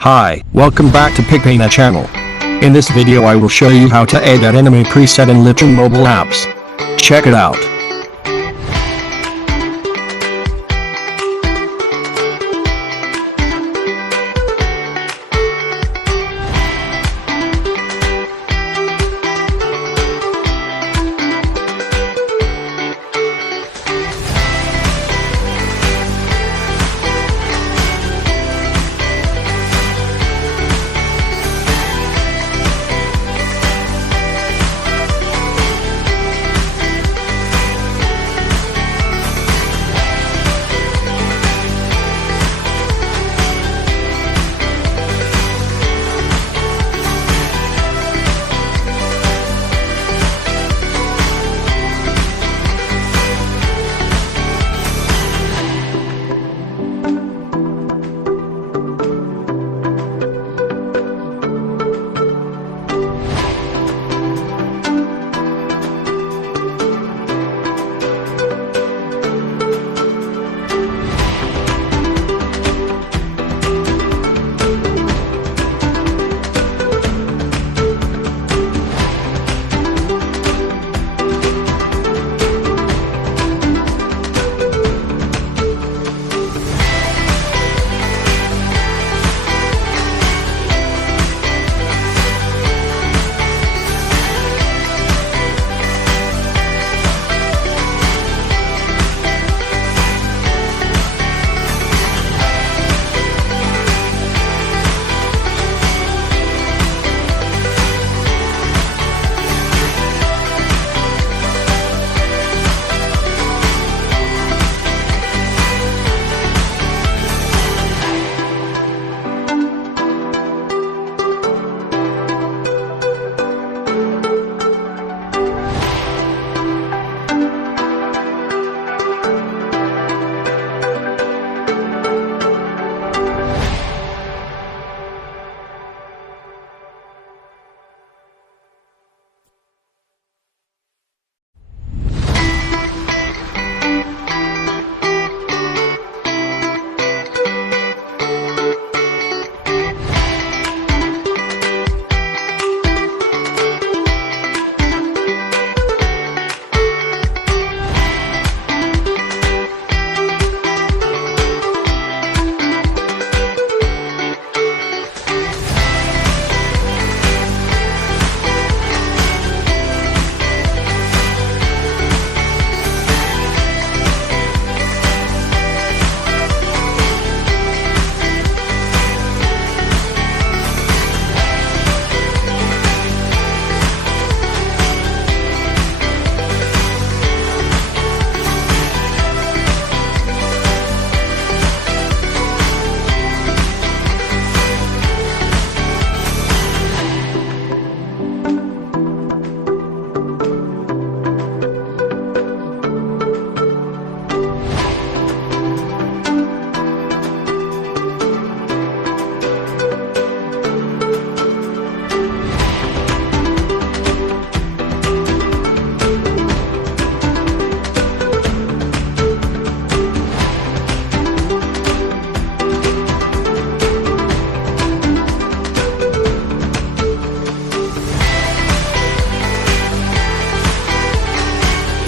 Hi, welcome back to Pigpaina channel. In this video I will show you how to add that anime preset in Lightroom Mobile Apps. Check it out.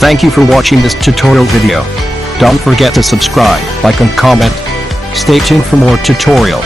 Thank you for watching this tutorial video. Don't forget to subscribe, like and comment. Stay tuned for more tutorial.